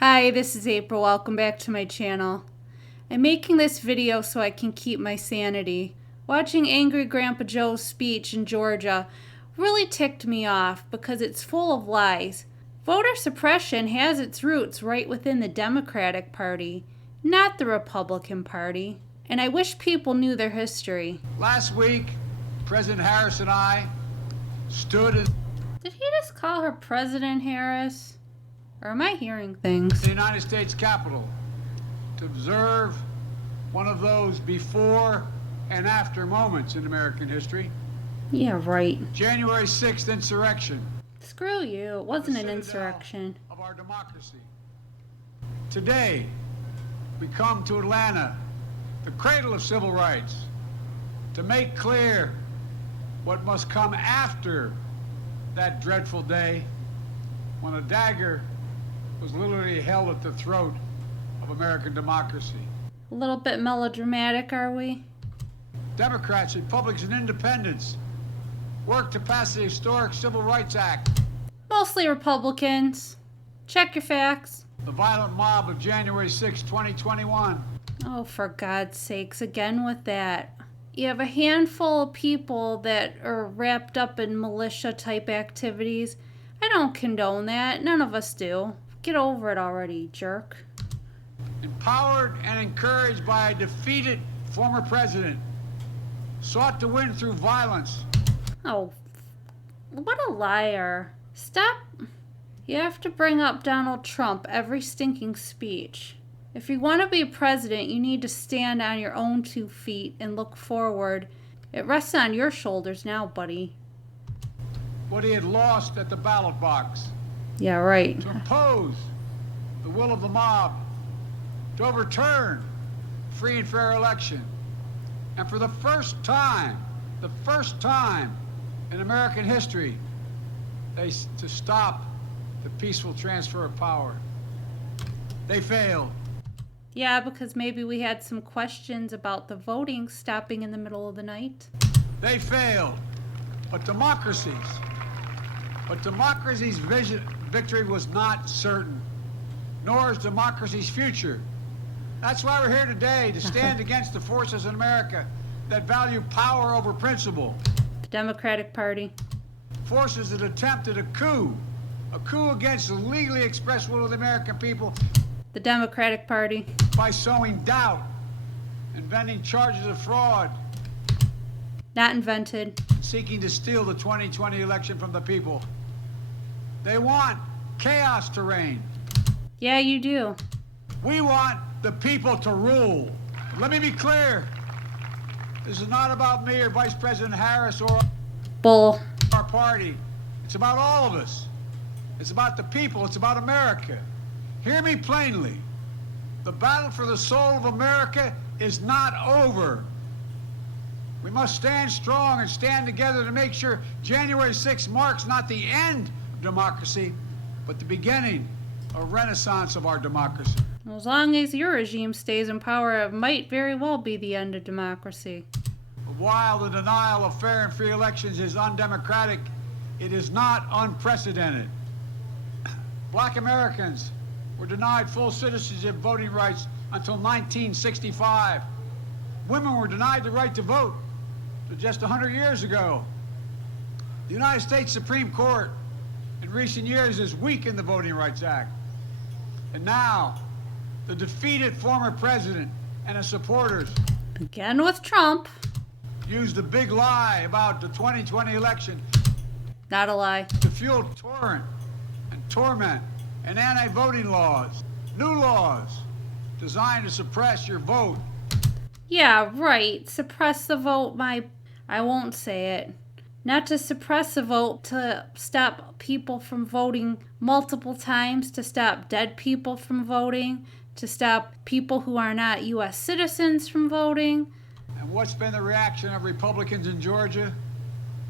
Hi, this is April. Welcome back to my channel. I'm making this video so I can keep my sanity. Watching Angry Grandpa Joe's speech in Georgia really ticked me off because it's full of lies. Voter suppression has its roots right within the Democratic Party, not the Republican Party. And I wish people knew their history. Last week, President Harris and I stood in Did he just call her President Harris? Or am I hearing things? the United States Capitol to observe one of those before and after moments in American history. Yeah, right. January 6th insurrection. Screw you. It wasn't the an citadel insurrection. of our democracy. Today, we come to Atlanta, the cradle of civil rights, to make clear what must come after that dreadful day when a dagger was literally held at the throat of American democracy. A little bit melodramatic, are we? Democrats, Republicans, and Independents worked to pass the historic Civil Rights Act. Mostly Republicans. Check your facts. The violent mob of January 6, 2021. Oh, for God's sakes, again with that. You have a handful of people that are wrapped up in militia-type activities. I don't condone that. None of us do. Get over it already, jerk. Empowered and encouraged by a defeated former president, sought to win through violence. Oh, what a liar. Stop. You have to bring up Donald Trump every stinking speech. If you want to be president, you need to stand on your own 2 feet and look forward. It rests on your shoulders now, buddy. What he had lost at the ballot box. Yeah, right. To impose the will of the mob, to overturn free and fair election. And for the first time in American history, to stop the peaceful transfer of power. They failed. Yeah, because maybe we had some questions about the voting stopping in the middle of the night. They failed. But democracy's victory was not certain, nor is democracy's future. That's why we're here today, to stand against the forces in America that value power over principle. The Democratic Party. Forces that attempted a coup against the legally expressed will of the American people. The Democratic Party. By sowing doubt, inventing charges of fraud. Not invented. Seeking to steal the 2020 election from the people. They want chaos to reign. Yeah, you do. We want the people to rule. Let me be clear. This is not about me or Vice President Harris or Bull. our party. It's about all of us. It's about the people. It's about America. Hear me plainly. The battle for the soul of America is not over. We must stand strong and stand together to make sure January 6th marks not the end of democracy, but the beginning of a renaissance of our democracy. As long as your regime stays in power, it might very well be the end of democracy. But while the denial of fair and free elections is undemocratic, it is not unprecedented. Black Americans were denied full citizenship voting rights until 1965. Women were denied the right to vote just 100 years ago. The United States Supreme Court in recent years has weakened the Voting Rights Act. And now, the defeated former president and his supporters, Again with Trump. used the big lie about the 2020 election Not a lie. to fuel torment and anti-voting laws, new laws designed to suppress your vote. Yeah, right. Suppress the vote, I won't say it. Not to suppress the vote, to stop people from voting multiple times, to stop dead people from voting, to stop people who are not U.S. citizens from voting. And what's been the reaction of Republicans in Georgia?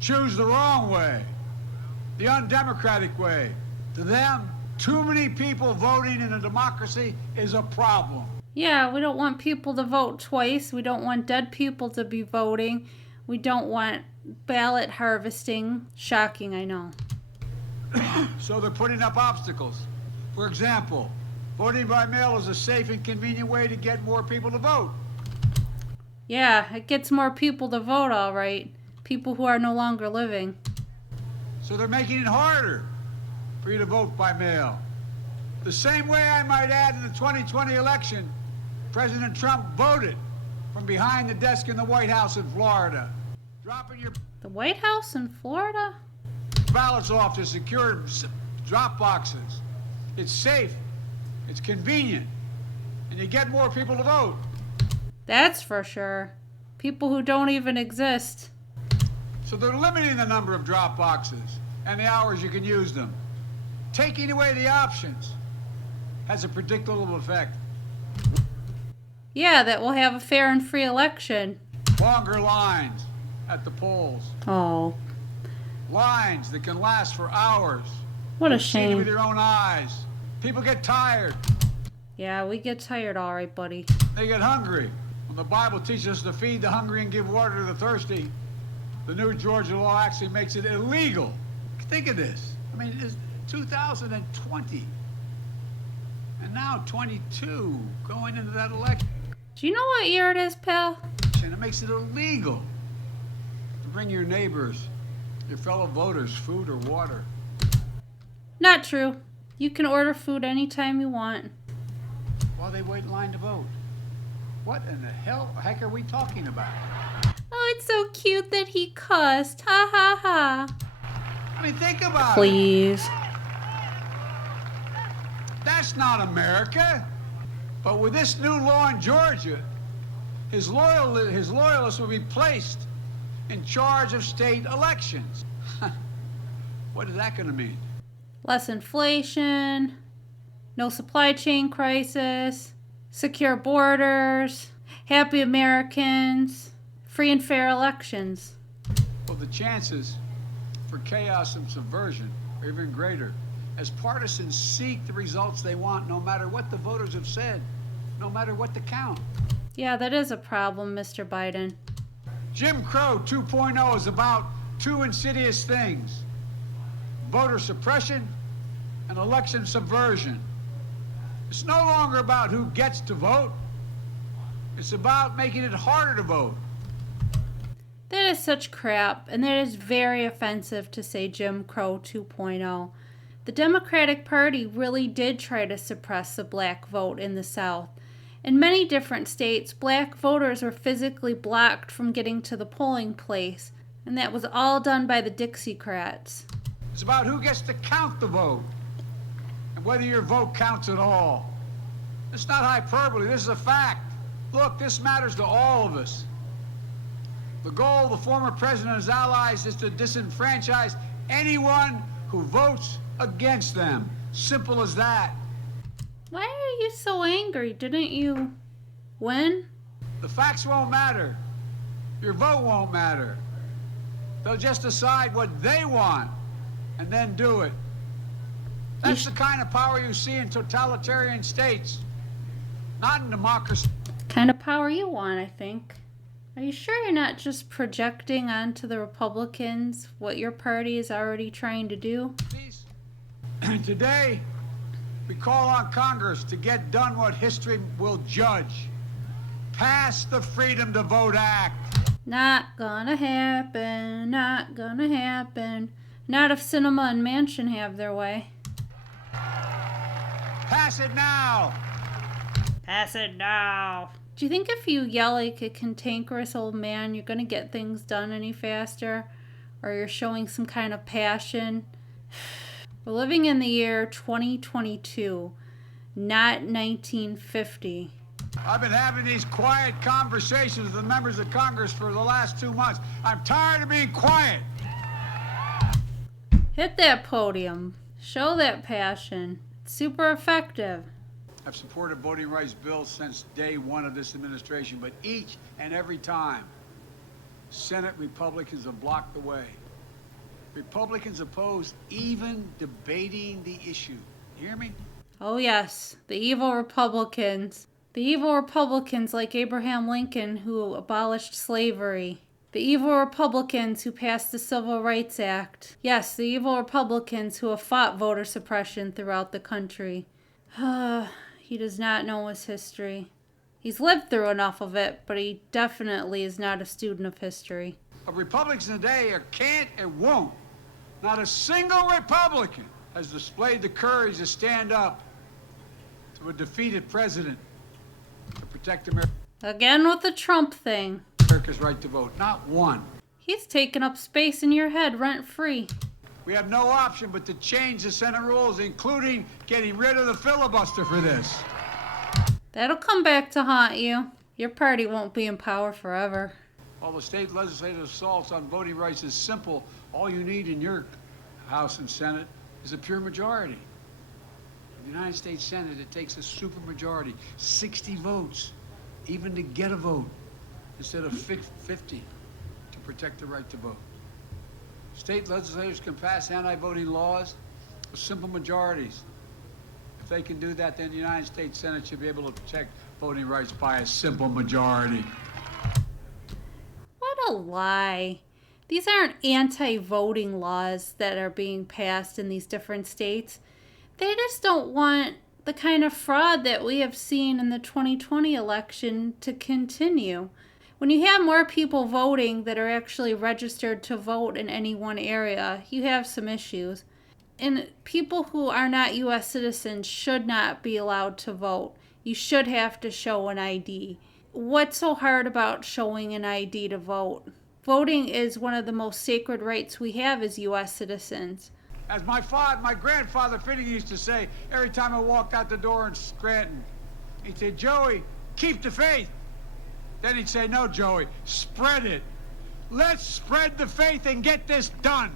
Choose the wrong way, the undemocratic way. To them, too many people voting in a democracy is a problem. Yeah, we don't want people to vote twice. We don't want dead people to be voting. We don't want ballot harvesting. Shocking, I know. So they're putting up obstacles. For example, Voting by mail is a safe and convenient way to get more people to vote. Yeah, it gets more people to vote, all right. People who are no longer living. So they're making it harder for you to vote by mail. The same way, I might add, in the 2020 election, President Trump voted from behind the desk in the White House in Florida, dropping your The White House in Florida? ballots off to secure drop boxes. It's safe, it's convenient, and you get more people to vote. That's for sure. People who don't even exist. So they're limiting the number of drop boxes and the hours you can use them. Taking away the options has a predictable effect. Yeah, that will have a fair and free election. Longer lines at the polls. Oh, Lines that can last for hours. what a Seen it with shame. your own eyes. People get tired. Yeah, we get tired, all right, buddy. They get hungry. When the Bible teaches us to feed the hungry and give water to the thirsty, the new Georgia law actually makes it illegal. Think of this. I mean, it's 2020. And now 22, going into that election. Do you know what year it is, pal? And it makes it illegal to bring your neighbors, your fellow voters, food or water. Not true. You can order food anytime you want. While they wait in line to vote. What in the heck are we talking about? Oh, it's so cute that he cussed. Ha ha ha. I mean, think about it. Please. That's not America. But with this new law in Georgia, his loyalists will be placed in charge of state elections. What is that going to mean? Less inflation, no supply chain crisis, secure borders, happy Americans, free and fair elections. Well, the chances for chaos and subversion are even greater as partisans seek the results they want, no matter what the voters have said, no matter what the count. Yeah, that is a problem, Mr. Biden. Jim Crow 2.0 is about two insidious things: voter suppression and election subversion. It's no longer about who gets to vote. It's about making it harder to vote. That is such crap, and that is very offensive to say Jim Crow 2.0. The Democratic Party really did try to suppress the black vote in the South. In many different states, black voters were physically blocked from getting to the polling place, and that was all done by the Dixiecrats. It's about who gets to count the vote and whether your vote counts at all. It's not hyperbole, this is a fact. Look, this matters to all of us. The goal of the former president and his allies is to disenfranchise anyone who votes against them. Simple as that. Why are you so angry? Didn't you win? The facts won't matter. Your vote won't matter. They'll just decide what they want and then do it. That's the kind of power you see in totalitarian states, not in democracy. Kind of power you want, I think. Are you sure you're not just projecting onto the Republicans what your party is already trying to do? Today, we call on Congress to get done what history will judge. Pass the Freedom to Vote Act. Not gonna happen, not gonna happen. Not if Cinema and Mansion have their way. Pass it now. Pass it now. Do you think if you yell like a cantankerous old man, you're gonna get things done any faster? Or you're showing some kind of passion? We're living in the year 2022, not 1950. I've been having these quiet conversations with the members of Congress for the last 2 months. I'm tired of being quiet. Hit that podium. Show that passion. It's super effective. I've supported voting rights bills since day one of this administration, but each and every time, Senate Republicans have blocked the way. Republicans oppose even debating the issue. You hear me? Oh yes, the evil Republicans. The evil Republicans like Abraham Lincoln who abolished slavery. The evil Republicans who passed the Civil Rights Act. Yes, the evil Republicans who have fought voter suppression throughout the country. He does not know his history. He's lived through enough of it, but he definitely is not a student of history. Republicans today can't and won't. Not a single Republican has displayed the courage to stand up to a defeated president to protect Again with the Trump thing. America's right to vote. Not one. He's taking up space in your head rent-free. We have no option but to change the Senate rules, including getting rid of the filibuster for this. That'll come back to haunt you. Your party won't be in power forever. While the state legislative assaults on voting rights is simple, all you need in your House and Senate is a pure majority. In the United States Senate, it takes a supermajority, 60 votes, even to get a vote, instead of 50 to protect the right to vote. State legislators can pass anti-voting laws with simple majorities. If they can do that, then the United States Senate should be able to protect voting rights by a simple majority. What a lie. These aren't anti-voting laws that are being passed in these different states. They just don't want the kind of fraud that we have seen in the 2020 election to continue. When you have more people voting that are actually registered to vote in any one area, you have some issues. And people who are not U.S. citizens should not be allowed to vote. You should have to show an ID. What's so hard about showing an ID to vote? Voting is one of the most sacred rights we have as U.S. citizens. As my grandfather Fitting used to say every time I walked out the door in Scranton, he'd say, "Joey, keep the faith." Then he'd say, "No, Joey, spread it. Let's spread the faith and get this done."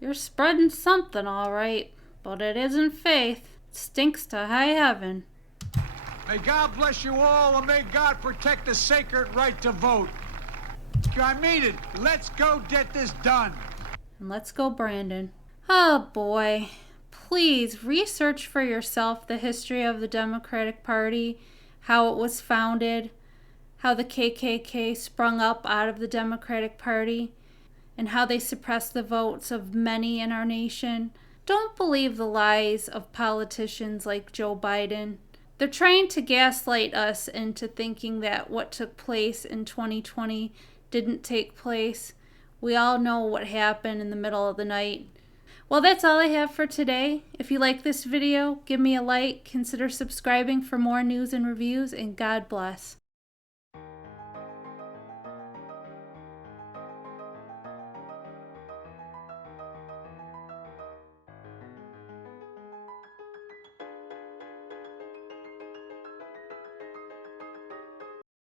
You're spreading something, all right, but it isn't faith. It stinks to high heaven. May God bless you all, and may God protect the sacred right to vote. I mean it. Let's go get this done. And let's go, Brandon. Oh, boy. Please research for yourself the history of the Democratic Party, how it was founded, how the KKK sprung up out of the Democratic Party, and how they suppressed the votes of many in our nation. Don't believe the lies of politicians like Joe Biden. They're trying to gaslight us into thinking that what took place in 2020 didn't take place. We all know what happened in the middle of the night. Well, that's all I have for today. If you like this video, give me a like, consider subscribing for more news and reviews, and God bless.